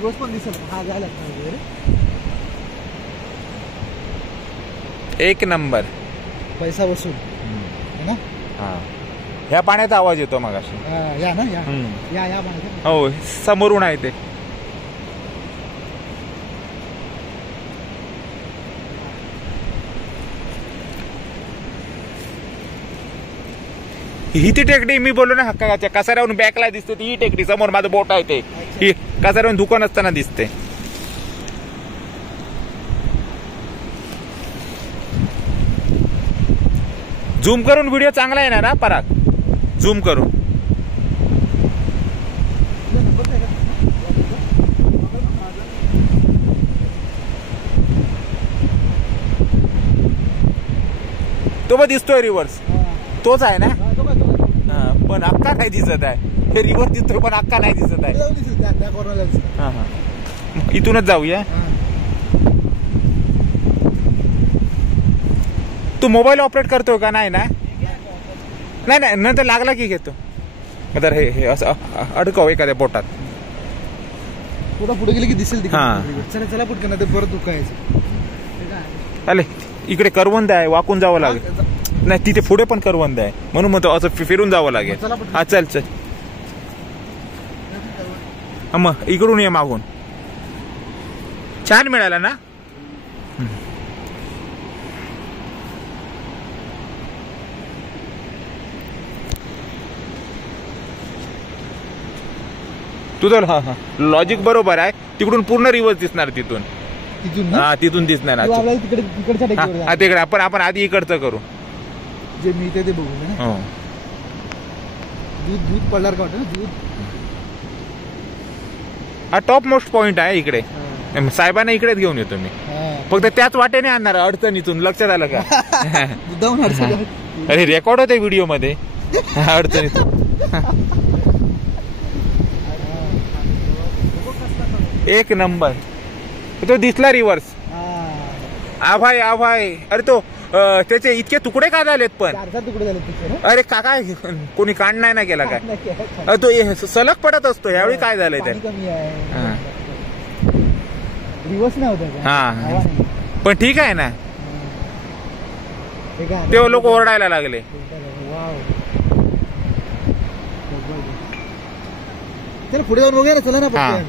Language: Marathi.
दिवस पण दिसेल हा जायला वगैरे. एक नंबर पैसा वसूल है ना. हा ह्या पाण्याचा आवाज येतो मगाशी. या ना या या या पाण्याचा. हो समोरून आहे ते. ही ती टेकडी मी बोललो ना हक्काच्या कसाऱ्यावरून बॅकला दिसते ती. ही टेकडी समोर माझं बोट आहे ते. ही कसाऱ्यावरून दुकान असताना दिसते. झूम करून व्हिडिओ चांगला येणार ना पराग. झूम करून तो पण दिसतोय रिव्हर्स. तोच आहे ना. पण अक्का नाही दिसत आहे. हे रिव्हर्स दिसतोय पण अक्का नाही दिसत आहे. इथूनच जाऊया. तू मोबाईल ऑपरेट करतोय का. नाही ना. नाही नाही नंतर लागला की घेतो. तर हे असं अडकव एखाद्या पोटात. पुढे गेले की दिसेल. हा चला चला पटकन ते परत दुखायचं. अरे इकडे करवंद आहे वाकून जावं लागेल. नाही तिथे पुढे पण करवंद आहे म्हणून म्हणतो असं फिरून जावं लागेल. हा चल चल. मग इकडून ये मागून. छान मिळाला ना. तुझं हा हा लॉजिक बरोबर आहे. तिकडून पूर्ण रिव्हर्स दिसणार तिथून. हा तिथून दिसणार. हा तिकडे आपण आधी इकडचं करू. जे मी ते बघू ना. दूध दूध पडणार का वाटतं. दूध हा टॉप मोस्ट पॉइंट आहे इकडे. साहेबांना इकडेच घेऊन येतो मी. फक्त त्याच वाटेने आणणार अडचणीतून. लक्षात आलं का. अरे रेकॉर्ड होते व्हिडिओ मध्ये अडचणीतून. एक नंबर. तो दिसला रिव्हर्स. आभाय आभाय. अरे तो त्याचे इतके तुकडे का झालेत पण. तुकडे झाले. अरे काय कोणी कांड नाही ना केला काय. तो सलग पडत असतो. ह्यावेळी काय झालंय ते. रिव्हर्स नाही होत. हा पण ठीक आहे ना. तेव्हा लोक ओरडायला लागले. चला पुढे जाऊन बघूया ना. चला ना.